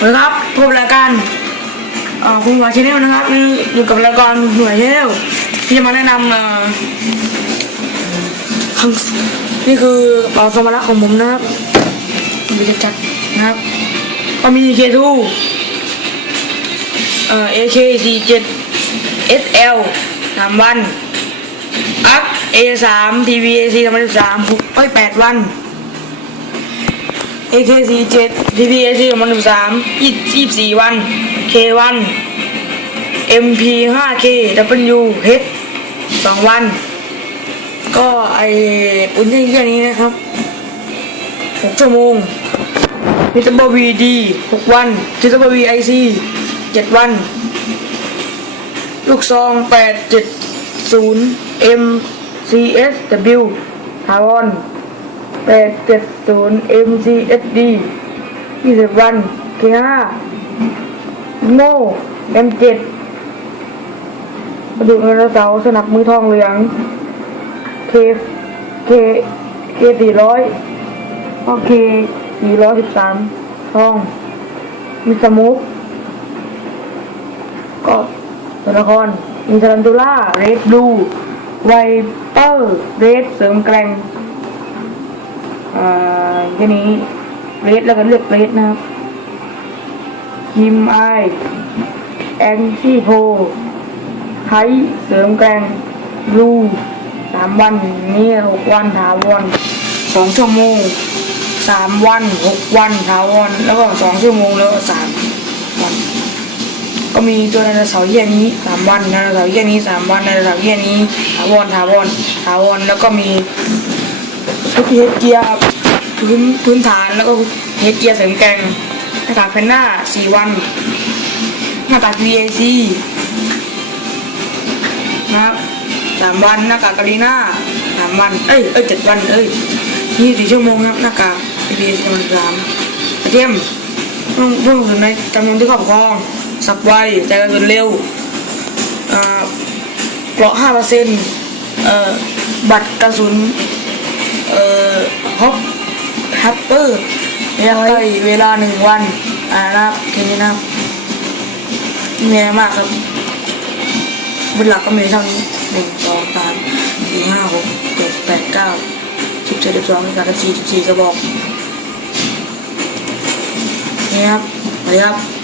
สวัสดีครับพบรายการคุณหวายชาแนลนะครับนี่อยู่กับรายการหวยชาแนลที่จะมาแนะนำนี่คือเป๋าสมบัติของผมนะครับมีจะจัดนะครับ ก็มี K2 เอ่อ AK47 SL สามวันอัพ A3 TVAC สามสิบสามเอ้ยแปดวัน AK47 TPAC สองพันสิบสามยี่สิบสี่วัน K1 MP5K W H สองวัน ก็ไอปุ่นที่แค่นี้นะครับหกชั่วโมงมิสเตอร์วีดีหกวันมิสเตอร์วีไอซีเจ็ดวัน ลูกซองแปดเจ็ดศูนย์ M C S W ถาวร แปดเจ็ดศูนย์ MCSD ยี่สิบวัน K ห้าโม่ M เจ็ดกระดูกไดโนเสาร์สนับมือทองเหลือง K K K สี่ร้อยก็ K สี่ร้อยสิบสามทอง มีสมุกก็ตัวละครมีซารันตูล่า เรดบลูไวเปอร์ เรดเสริมแกร่ง แค่นี้เรดแล้วก็เลือกเรดนะครับยิมไอแองซี่โพไทเสริมแกรงรูสามวันนี่หกวันถาวรสองชั่วโมงสามวันหกวันถาวรแล้วก็สองชั่วโมงแล้วก็สามวันก็มีตัวไดโนเสาร์เยี่ยนี้สามวันไดโนเสาร์เยี่ยนี้สามวันไดโนเสาร์เยี่ยนี้ถาวรถาวรถาวรแล้วก็มี ชุดเฮดเกียร์พื้นพื้นฐานแล้วก็เฮดเกียร์เสริมแกงหน้ากากแพนหน้าสี่วัน หน้ากาก VAC นะครับสามวันหน้ากากกาลีน่าสามวัน เอ้ยเอ้ยเจ็ดวันเอ้ยยี่สี่ชั่วโมงครับหน้ากาก VAC วันสามกระเทียมเพิ่มเพิ่มสุดในจำนวนที่ครอบครอง สับไวใจกระสุนเร็วอ่าเกราะห้าเปอร์เซ็นต์เอ่อบัตรกระสุน เอ่อฮอปฮัปเปอร์ระยะใกล้เวลาหนึ่งวัน อ่านะครับแค่นี้นะครับมีอะไรมากครับบนหลักก็มีเท่านี้หนึ่งสองสามสี่ห้าหกเจ็ดแปดเก้าสิบเจ็ดสิบสองสิบสามสิบสี่สิบสี่กระบอกนี่ครับสวัสดีครับ